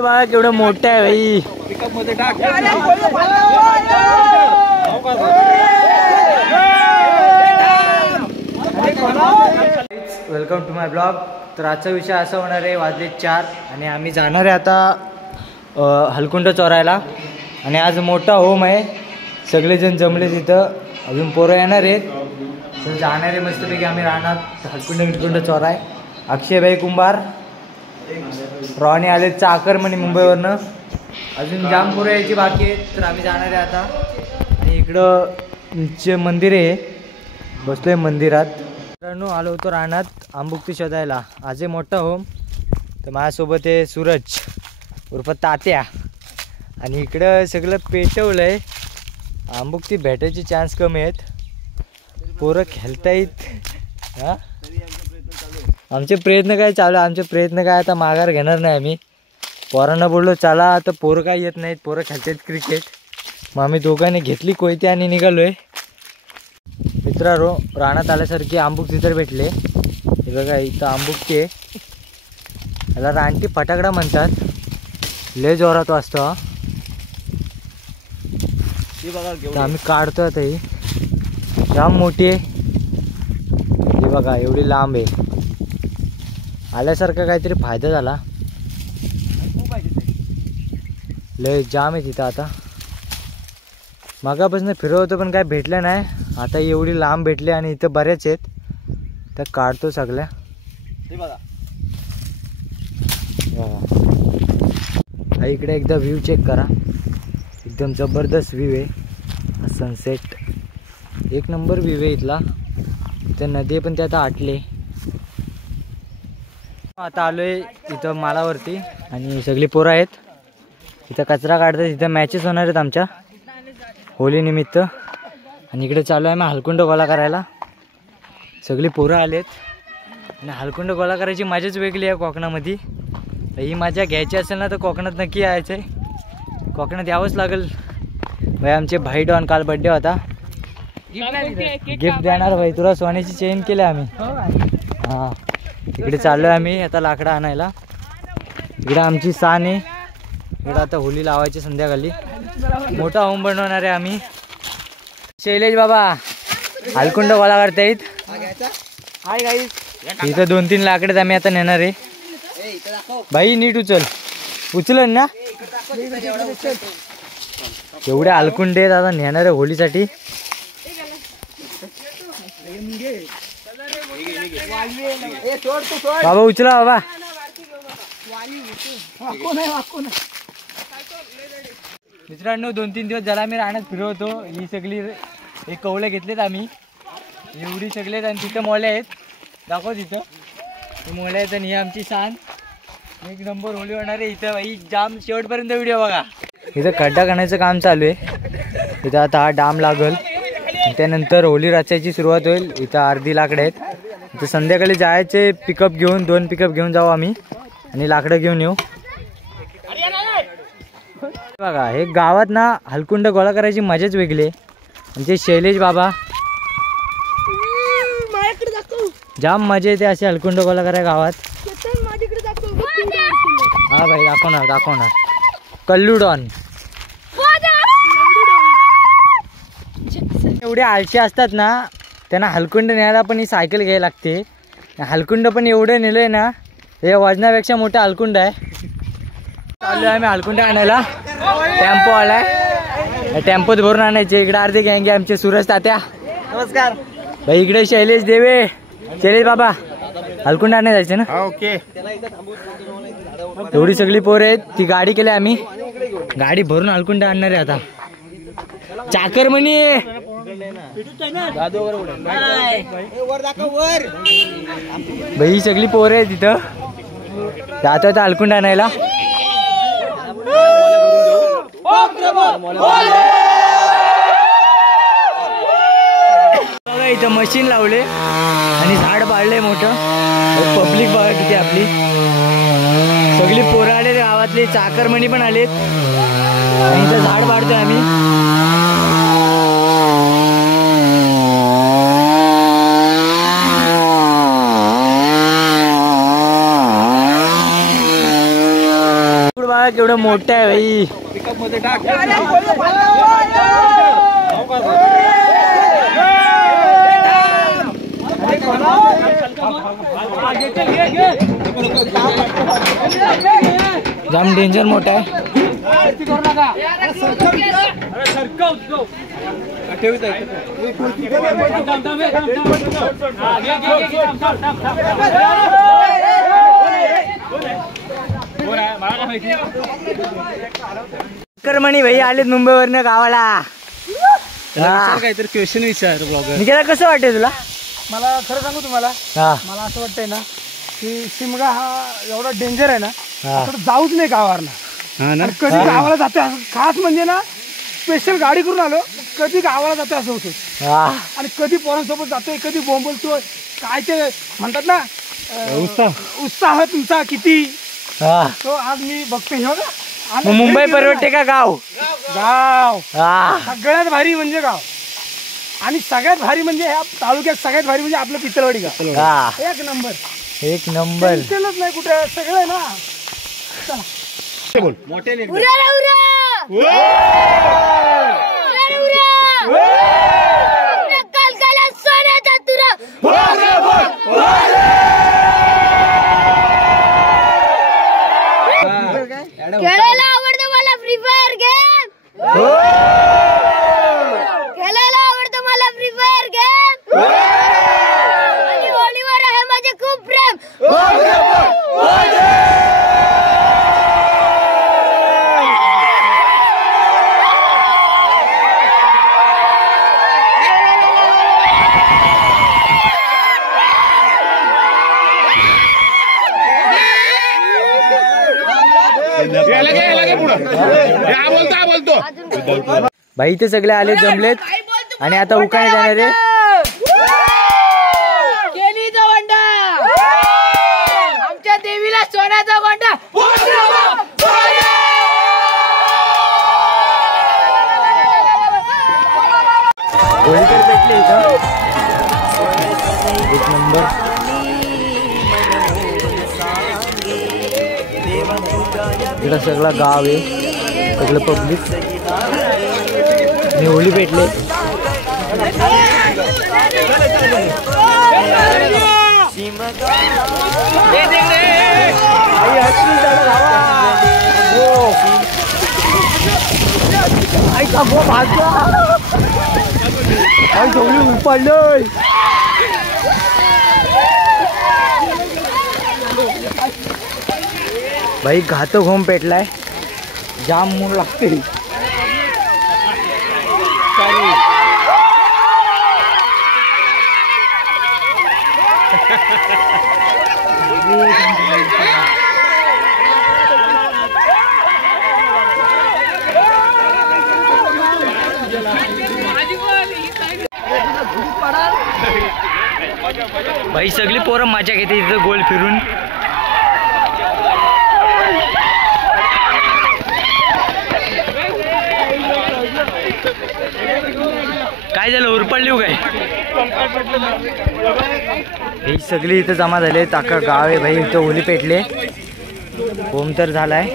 बघा केवढं मोठं आहे भाई. पिकअप मध्ये टाक. Welcome to my blog. तर आजचा विषय असा होणार आहे, वाजले 4 आणि आम्ही जाणार आहे आता हलकुंड चोरायला. आणि आज मोठा होम आहे, सगळेजण जमले तिथं, अजून पोरं येणार आहेत. तर जाणार आहे मस्तपैकी आम्ही राहणार हलकुंड चोराय. अक्षयभाई कुंभार, रॉनी आले चाकरमणी मुंबईवरनं, अजून जाम पोरं यायची बाकी आहेत. तर आम्ही जाणार आहे आता. आणि इकडं मंदिर आहे, बसलोय मंदिरात. मित्रांनो आलो होतो रानात आंबुक्ती शोधायला. आज आहे मोठा होम. तर माझ्यासोबत आहे सूरज उर्फ तात्या. आणि इकडं सगळं पेटवलं आहे, आंबुक्ती भेटायचे चान्स कमी आहेत, पोरं खेळतायत. हां आमचे प्रयत्न काय चालू आहे, आमचे प्रयत्न काय आता माघार घेणार नाही आम्ही. पोरांना बोललो चला, आता पोरं काय येत नाहीत, पोरं खेळतात क्रिकेट. मग आम्ही दोघांनी घेतली कोयती आणि निघालो आहे. मित्रांनो रानात आल्यासारखी आंबुक्ती तर भेटले. हे बघा इथं आंबुक्ती आहे, याला रानटी फटाकडा म्हणतात. लय जोरात वाजतो हा. तर आम्ही काढतो आता. ही जाम मोठी आहे, हे बघा एवढी लांब आहे. आल्यासारखा काहीतरी फायदा झाला, लय जाम आहे तिथं. आता मागापासून फिरवतो पण काय भेटलं नाही. आता एवढी लांब भेटली आणि इथं बऱ्याच आहेत, तर काढतो सगळ्या. हा इकडे एकदा व्ह्यू चेक करा, एकदम जबरदस्त व्ह्यू आहे. सनसेट एक नंबर व्ह्यू आहे इथला. इथं नदी पण त्यात आटले. आता आलोय इथं मालावरती आणि सगळी पोरं आहेत इथं कचरा काढतात. इथं मॅचेस होणार आहेत आमच्या होली निमित्त. आणि इकडे चालू आहे मग हलकुंड गोळा करायला. सगळी पोरं आलेत आणि हलकुंड गोळा करायची मजाच वेगळी आहे कोकणामध्ये. ही मजा घ्यायची असेल ना तर कोकणात नक्की यायचं आहे, कोकणात यावंच लागेल. भाई आमचे भाई डॉन काल बड्डे होता, गिफ्ट देणार भाई तुला. सोन्याची चेन केली आम्ही. हां इकडे चाललो आहे आम्ही आता लाकडं आणायला. इकडे आमची सान आहे, इकडं आता होली लावायची संध्याकाळी. मोठा होम बनवणार आहे आम्ही. शैलेश बाबा हलकुंड गोळा करतायत. इथं 2-3 लाकडे आम्ही आता नेणार आहे. भाई नीट उचल ना. एवढे हलकुंडे आहेत आता नेणार आहे होलीसाठी. बाबा उचला बाबा. मित्रांनो 2-3 दिवस झाला आम्ही रानात फिरवतो. ही सगळी हे कवळे घेतलेत आम्ही, एवढी सगळेत. आणि तिथं मोल्या आहेत, दाखव तिथं हे मोल्या आहेत. आणि ही आमची सान, एक नंबर होली होणार आहे इथं. भाई जाम शेवटपर्यंत व्हिडिओ बघा. इथं खड्डा करण्याचं काम चालू आहे. इथं आता हा डाम लागल, त्यानंतर होली रचायची सुरुवात होईल. इथं अर्धी लाकडं आहेत. इथं संध्याकाळी जायचे पिकअप घेऊन, 2 पिकअप घेऊन जाऊ आम्ही आणि लाकडं घेऊन येऊ. बघा हे गावात ना हलकुंड गोळा करायची मजाच वेगळी आहे. म्हणजे शैलेश बाबा जाम मजा येते असे हलकुंड गोळा कराय गावात. हा भाई दाखवणार कल्लू डॉन. एवढे आळशी असतात ना, त्यांना हलकुंड न्यायला पण ही सायकल घ्यायला लागते. हलकुंड पण एवढं नेलंय ना, हे वजनापेक्षा मोठं हलकुंड आहे. चाललोय आम्ही हलकुंड आणायला. टेम्पो आलाय, टेम्पोत भरून आणायचे. इकडे अर्धे गँग आमचे सूरज तात्या, नमस्कार भाई. इकडे शैलेश देवे, शैलेश बाबा हलकुंड आणायला जायचे ना. ओके एवढी सगळी पोरं आहेत. ती गाडी केली आम्ही, गाडी भरून हलकुंड आणणार आहे आता. चाकरमणी भाई सगळी पोरं आहेत तिथं. जातो आता हलकुंड आणायला. बघा इथं मशीन लावले आणि झाड पाडले मोठं. पब्लिक बघा किती आपली, सगळी पोरं आले गावातली, चाकरमणी पण आलेत. आणि इथं झाड पाडतोय आम्ही. बघा केवढं मोठं आहे भाई. जाम डेंजर मोठा आहे. कर्मणी भाई आलेत मुंबईवरनं गावाला. काहीतरी क्वेश्चन विचार ब्लॉगर. निघाला कसं वाटतंय तुला? मला खरं सांगू तुम्हाला, मला असं वाटतंय ना की शिमगा हा एवढा डेंजर आहे ना, जाऊच नाही गावाला. कधी गावाला जाते खास म्हणजे ना, स्पेशल गाडी करून आलो, कधी गावाला जाते असं होतं. आणि कधी पोरांसोबत जातोय, कधी बोंबलतोय. काय ते म्हणतात ना, उत्साह तुमचा किती. तो आज मी बघतोय. मुंबई परवडते का गाव? गाव सगळ्यात भारी म्हणजे गाव. आणि सगळ्यात भारी म्हणजे ह्या तालुक्यात सगळ्यात भारी म्हणजे आपलं पितळवाडी गाव. एक नंबर, एक नंबर. नाही कुठे सगळं ना. बोल मोठे खेळायला आवडतं मला फ्री फायर गेम. खेळायला आवडतं मला फ्री फायर गेम. आणि होळीवर आहे माझे खूप प्रेम. भाई इथे सगळे आले जमलेत आणि आता उकाय जाणार आहे. केलीचा गोंडा, आमच्या देवीला सोन्याचा गोंडा. होळीकर भेटले इथं. एक नंबर. इकडं सगळं गाव आहे, सगळं पब्लिक आणि होळी भेटले. पडलोय भाई. घातक होम पेटलाय, जाम मूळ लागते. भाई सगळी पोरं मजा घेते इथं गोल फिरून. काय झालं, उरपडली काय? ही सगळी इथं जमा झाले. ताका गाव आहे भाई, इथं होली पेटले. होम तर झालाय.